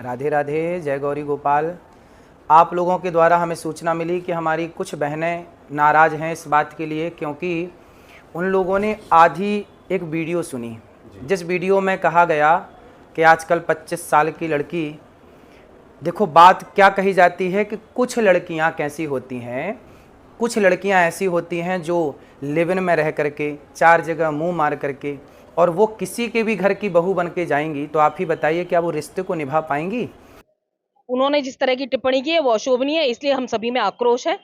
राधे राधे, जय गौरी गोपाल। आप लोगों के द्वारा हमें सूचना मिली कि हमारी कुछ बहनें नाराज़ हैं इस बात के लिए, क्योंकि उन लोगों ने आधी एक वीडियो सुनी, जिस वीडियो में कहा गया कि आजकल 25 साल की लड़की, देखो बात क्या कही जाती है कि कुछ लड़कियां कैसी होती हैं, कुछ लड़कियां ऐसी होती हैं जो लिव इन में रह करके 4 जगह मुंह मार करके और वो किसी के भी घर की बहू बन के जाएंगी, तो आप ही बताइए क्या वो रिश्ते को निभा पाएंगी? उन्होंने जिस तरह की टिप्पणी की है वो अशोभनीय है, इसलिए हम सभी में आक्रोश है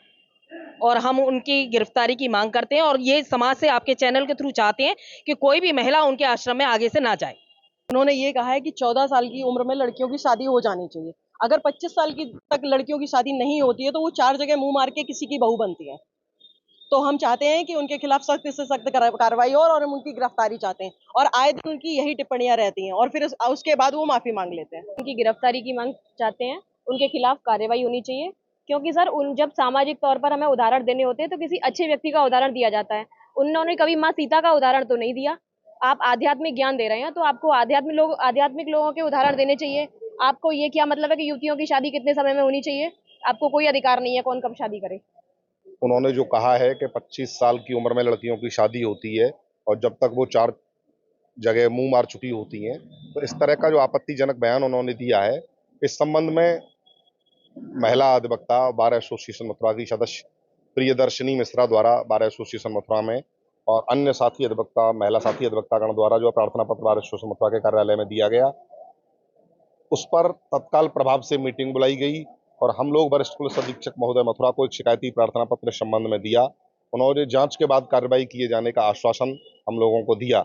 और हम उनकी गिरफ्तारी की मांग करते हैं और ये समाज से आपके चैनल के थ्रू चाहते हैं कि कोई भी महिला उनके आश्रम में आगे से ना जाए। उन्होंने ये कहा है कि 14 साल की उम्र में लड़कियों की शादी हो जानी चाहिए। अगर 25 साल की तक लड़कियों की शादी नहीं होती है तो वो 4 जगह मुंह मार के किसी की बहू बनती है। तो हम चाहते हैं कि उनके खिलाफ सख्त से सख्त कार्रवाई हो और हम उनकी गिरफ्तारी चाहते हैं। और आए दिन उनकी यही टिप्पणियां रहती हैं और फिर उसके बाद वो माफी मांग लेते हैं। उनकी गिरफ्तारी की मांग चाहते हैं, उनके खिलाफ कार्रवाई होनी चाहिए, क्योंकि सर जब सामाजिक तौर पर हमें उदाहरण देने होते हैं तो किसी अच्छे व्यक्ति का उदाहरण दिया जाता है। उन्होंने कभी माँ सीता का उदाहरण तो नहीं दिया। आप आध्यात्मिक ज्ञान दे रहे हैं तो आपको आध्यात्मिक लोगों के उदाहरण देने चाहिए। आपको ये क्या मतलब है कि युवतियों की शादी कितने समय में होनी चाहिए? आपको कोई अधिकार नहीं है कौन कब शादी करे। उन्होंने जो कहा है कि 25 साल की उम्र में लड़कियों की शादी होती है और जब तक वो 4 जगह मुंह मार चुकी होती हैं, तो इस तरह का जो आपत्तिजनक बयान उन्होंने दिया है, इस संबंध में महिला अधिवक्ता बार एसोसिएशन मथुरा की सदस्य प्रियदर्शनी मिश्रा द्वारा बार एसोसिएशन मथुरा में और अन्य साथी अधिवक्ता महिला साथी अधिवक्तागण द्वारा जो प्रार्थना पत्र बार एसोसिएशन मथुरा के कार्यालय में दिया गया, उस पर तत्काल प्रभाव से मीटिंग बुलाई गई और हम लोग वरिष्ठ पुलिस अधीक्षक महोदय मथुरा को एक शिकायती प्रार्थना पत्र इस संबंध में दिया। उन्होंने जांच के बाद कार्रवाई किए जाने का आश्वासन हम लोगों को दिया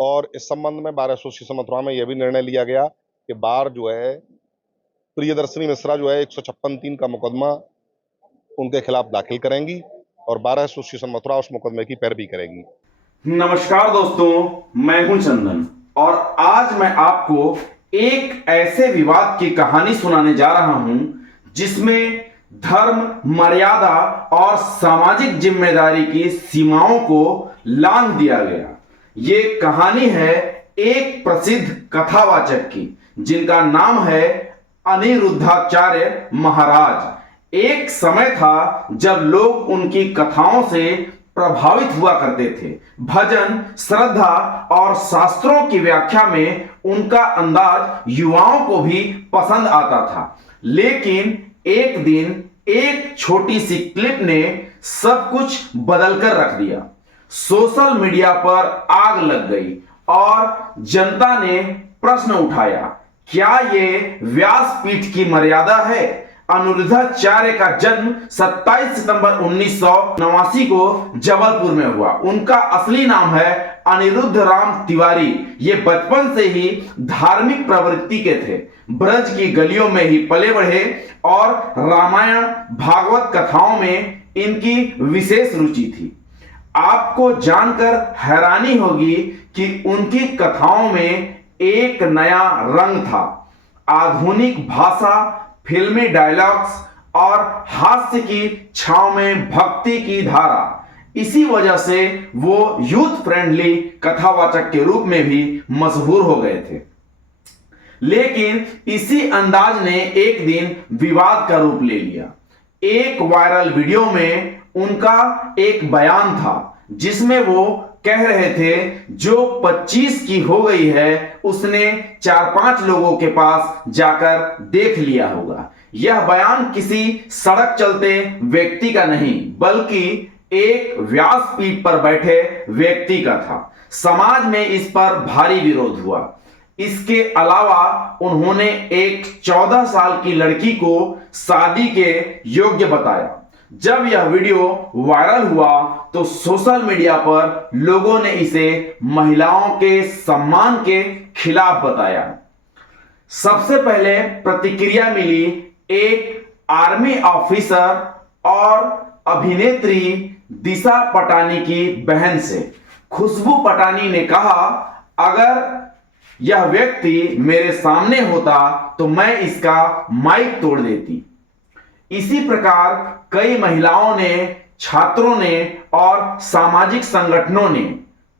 और इस संबंध में बार एसोसिएशन मथुरा में यह भी निर्णय लिया गया कि बार जो है प्रियदर्शनी मिश्रा जो है 156(3) का मुकदमा उनके खिलाफ दाखिल करेंगी और बार एसोसिएशन मथुरा उस मुकदमे की पैरवी करेगी। नमस्कार दोस्तों, मैं हूं चंदन और आज मैं आपको एक ऐसे विवाद की कहानी सुनाने जा रहा हूं जिसमें धर्म, मर्यादा और सामाजिक जिम्मेदारी की सीमाओं को लांघ दिया गया। ये कहानी है एक प्रसिद्ध कथावाचक की, जिनका नाम है अनिरुद्धाचार्य महाराज। एक समय था जब लोग उनकी कथाओं से प्रभावित हुआ करते थे। भजन, श्रद्धा और शास्त्रों की व्याख्या में उनका अंदाज युवाओं को भी पसंद आता था। लेकिन एक दिन एक छोटी सी क्लिप ने सब कुछ बदल कर रख दिया। सोशल मीडिया पर आग लग गई और जनता ने प्रश्न उठाया, क्या ये व्यासपीठ की मर्यादा है? अनिरुद्धाचार्य का जन्म 27 सितंबर 1989 को जबलपुर में हुआ। उनका असली नाम है अनिरुद्ध राम तिवारी। ये बचपन से ही धार्मिक प्रवृत्ति के थे। ब्रज की गलियों में ही पले बढ़े और रामायण, भागवत कथाओं में इनकी विशेष रुचि थी। आपको जानकर हैरानी होगी कि उनकी कथाओं में एक नया रंग था। आधुनिक भाषा, फिल्मी डायलॉग्स और हास्य की छांव में भक्ति की धारा। इसी वजह से वो यूथ फ्रेंडली कथावाचक के रूप में भी मशहूर हो गए थे। लेकिन इसी अंदाज ने एक दिन विवाद का रूप ले लिया। एक वायरल वीडियो में उनका एक बयान था जिसमें वो कह रहे थे, जो 25 की हो गई है उसने 4-5 लोगों के पास जाकर देख लिया होगा। यह बयान किसी सड़क चलते व्यक्ति का नहीं, बल्कि एक व्यासपीठ पर बैठे व्यक्ति का था। समाज में इस पर भारी विरोध हुआ। इसके अलावा उन्होंने एक 14 साल की लड़की को शादी के योग्य बताया। जब यह वीडियो वायरल हुआ तो सोशल मीडिया पर लोगों ने इसे महिलाओं के सम्मान के खिलाफ बताया। सबसे पहले प्रतिक्रिया मिली एक आर्मी ऑफिसर और अभिनेत्री दिशा पटानी की बहन से। खुशबू पटानी ने कहा, अगर यह व्यक्ति मेरे सामने होता तो मैं इसका माइक तोड़ देती। इसी प्रकार कई महिलाओं ने, छात्रों ने और सामाजिक संगठनों ने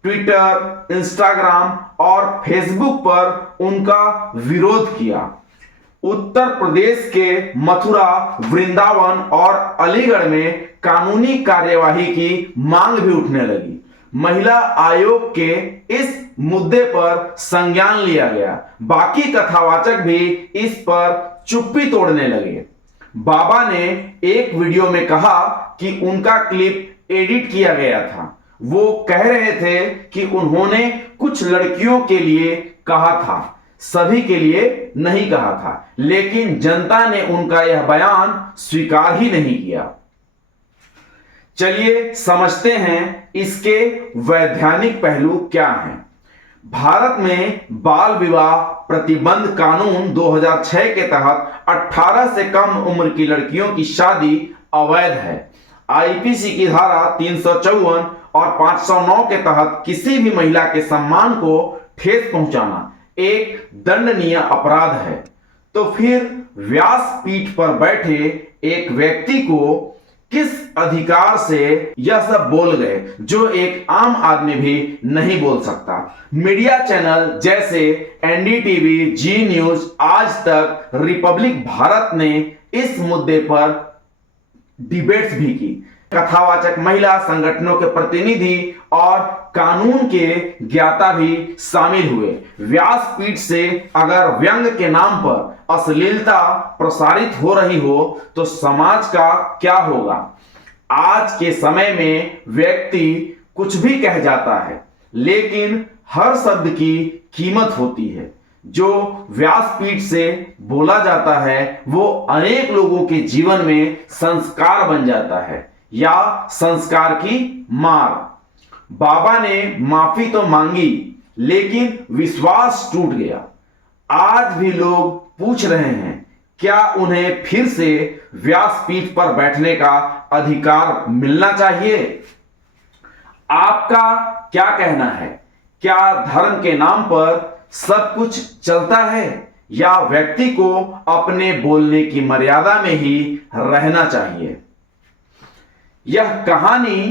ट्विटर, इंस्टाग्राम और फेसबुक पर उनका विरोध किया। उत्तर प्रदेश के मथुरा, वृंदावन और अलीगढ़ में कानूनी कार्यवाही की मांग भी उठने लगी। महिला आयोग के इस मुद्दे पर संज्ञान लिया गया। बाकी कथावाचक भी इस पर चुप्पी तोड़ने लगे। बाबा ने एक वीडियो में कहा कि उनका क्लिप एडिट किया गया था। वो कह रहे थे कि उन्होंने कुछ लड़कियों के लिए कहा था, सभी के लिए नहीं कहा था, लेकिन जनता ने उनका यह बयान स्वीकार ही नहीं किया। चलिए समझते हैं इसके वैधानिक पहलू क्या हैं। भारत में बाल विवाह प्रतिबंध कानून 2006 के तहत 18 से कम उम्र की लड़कियों की शादी अवैध है। आईपीसी की धारा 354 और 509 के तहत किसी भी महिला के सम्मान को ठेस पहुंचाना एक दंडनीय अपराध है। तो फिर व्यासपीठ पर बैठे एक व्यक्ति को किस अधिकार से यह सब बोल गए जो एक आम आदमी भी नहीं बोल सकता। मीडिया चैनल जैसे एनडीटीवी, जी न्यूज, आज तक, रिपब्लिक भारत ने इस मुद्दे पर डिबेट्स भी की। कथावाचक महिला संगठनों के प्रतिनिधि और कानून के ज्ञाता भी शामिल हुए। व्यासपीठ से अगर व्यंग के नाम पर अश्लीलता प्रसारित हो रही हो तो समाज का क्या होगा। आज के समय में व्यक्ति कुछ भी कह जाता है, लेकिन हर शब्द की कीमत होती है। जो व्यासपीठ से बोला जाता है वो अनेक लोगों के जीवन में संस्कार बन जाता है या संस्कार की मार। बाबा ने माफी तो मांगी, लेकिन विश्वास टूट गया। आज भी लोग पूछ रहे हैं क्या उन्हें फिर से व्यासपीठ पर बैठने का अधिकार मिलना चाहिए। आपका क्या कहना है? क्या धर्म के नाम पर सब कुछ चलता है या व्यक्ति को अपने बोलने की मर्यादा में ही रहना चाहिए? यह कहानी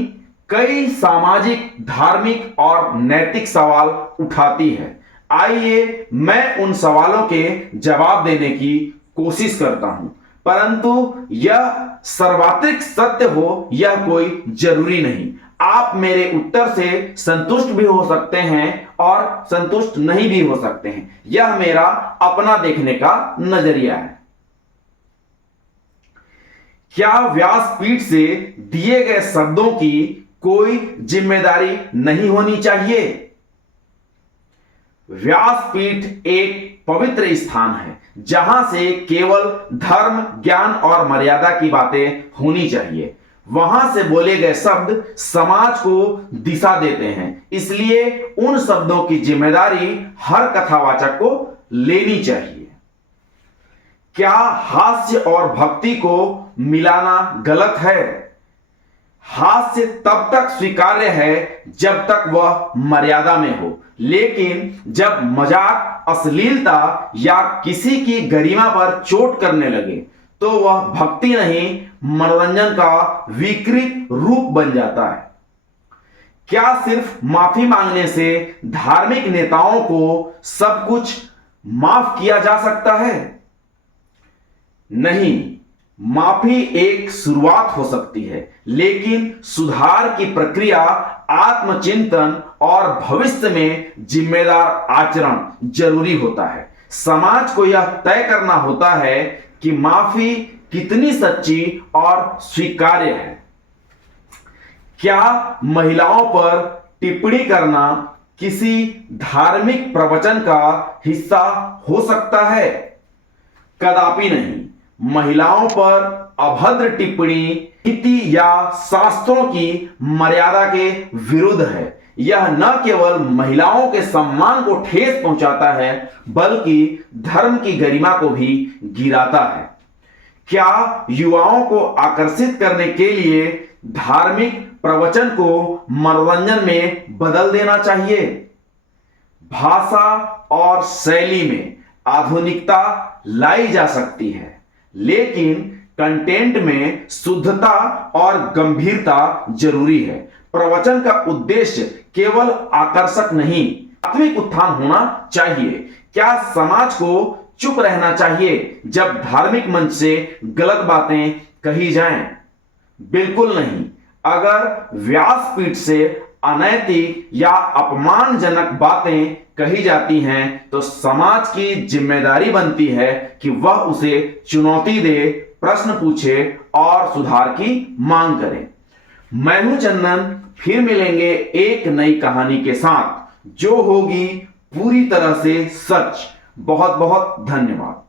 कई सामाजिक, धार्मिक और नैतिक सवाल उठाती है। आइए मैं उन सवालों के जवाब देने की कोशिश करता हूं, परंतु यह सर्वात्रिक सत्य हो यह कोई जरूरी नहीं। आप मेरे उत्तर से संतुष्ट भी हो सकते हैं और संतुष्ट नहीं भी हो सकते हैं। यह मेरा अपना देखने का नजरिया है। क्या व्यासपीठ से दिए गए शब्दों की कोई जिम्मेदारी नहीं होनी चाहिए? व्यासपीठ एक पवित्र स्थान है जहां से केवल धर्म, ज्ञान और मर्यादा की बातें होनी चाहिए। वहां से बोले गए शब्द समाज को दिशा देते हैं, इसलिए उन शब्दों की जिम्मेदारी हर कथावाचक को लेनी चाहिए। क्या हास्य और भक्ति को मिलाना गलत है? हास्य तब तक स्वीकार्य है जब तक वह मर्यादा में हो, लेकिन जब मजाक, अश्लीलता या किसी की गरिमा पर चोट करने लगे तो वह भक्ति नहीं, मनोरंजन का विकृत रूप बन जाता है। क्या सिर्फ माफी मांगने से धार्मिक नेताओं को सब कुछ माफ किया जा सकता है? नहीं, माफी एक शुरुआत हो सकती है, लेकिन सुधार की प्रक्रिया आत्मचिंतन और भविष्य में जिम्मेदार आचरण जरूरी होता है। समाज को यह तय करना होता है कि माफी कितनी सच्ची और स्वीकार्य है। क्या महिलाओं पर टिप्पणी करना किसी धार्मिक प्रवचन का हिस्सा हो सकता है? कदापि नहीं। महिलाओं पर अभद्र टिप्पणी नीति या शास्त्रों की मर्यादा के विरुद्ध है। यह न केवल महिलाओं के सम्मान को ठेस पहुंचाता है, बल्कि धर्म की गरिमा को भी गिराता है। क्या युवाओं को आकर्षित करने के लिए धार्मिक प्रवचन को मनोरंजन में बदल देना चाहिए? भाषा और शैली में आधुनिकता लाई जा सकती है, लेकिन कंटेंट में शुद्धता और गंभीरता जरूरी है। प्रवचन का उद्देश्य केवल आकर्षक नहीं, आत्मिक उत्थान होना चाहिए। क्या समाज को चुप रहना चाहिए जब धार्मिक मंच से गलत बातें कही जाएं? बिल्कुल नहीं। अगर व्यासपीठ से अनैतिक या अपमानजनक बातें कही जाती हैं तो समाज की जिम्मेदारी बनती है कि वह उसे चुनौती दे, प्रश्न पूछे और सुधार की मांग करे। मैं हूं चंदन, फिर मिलेंगे एक नई कहानी के साथ जो होगी पूरी तरह से सच। बहुत बहुत धन्यवाद।